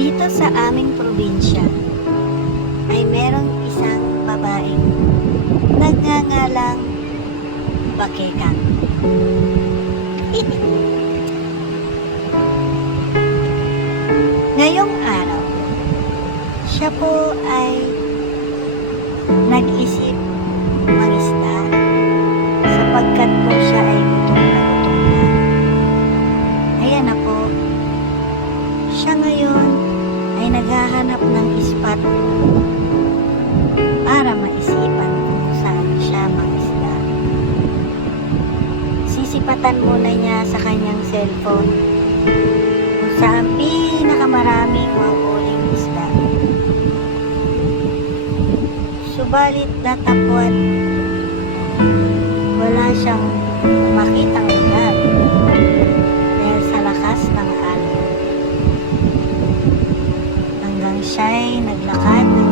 Dito sa aming probinsya ay merong isang babaeng nagngangalang Bakekang. Ngayong araw, siya po ay nag-isip mangisda sapagkat po siya ay gutom na gutom na. Ayan na po, siya ngayon ay naghahanap ng ispat para maisipan kung saan siya mangisda. Sisipatan muna niya sa kanyang cellphone kung saan pinakamaraming mahuling isda. Subalit datapwat wala siyang makitang lugar dahil sa lakas ng alon. Hanggang siya'y naglakad ng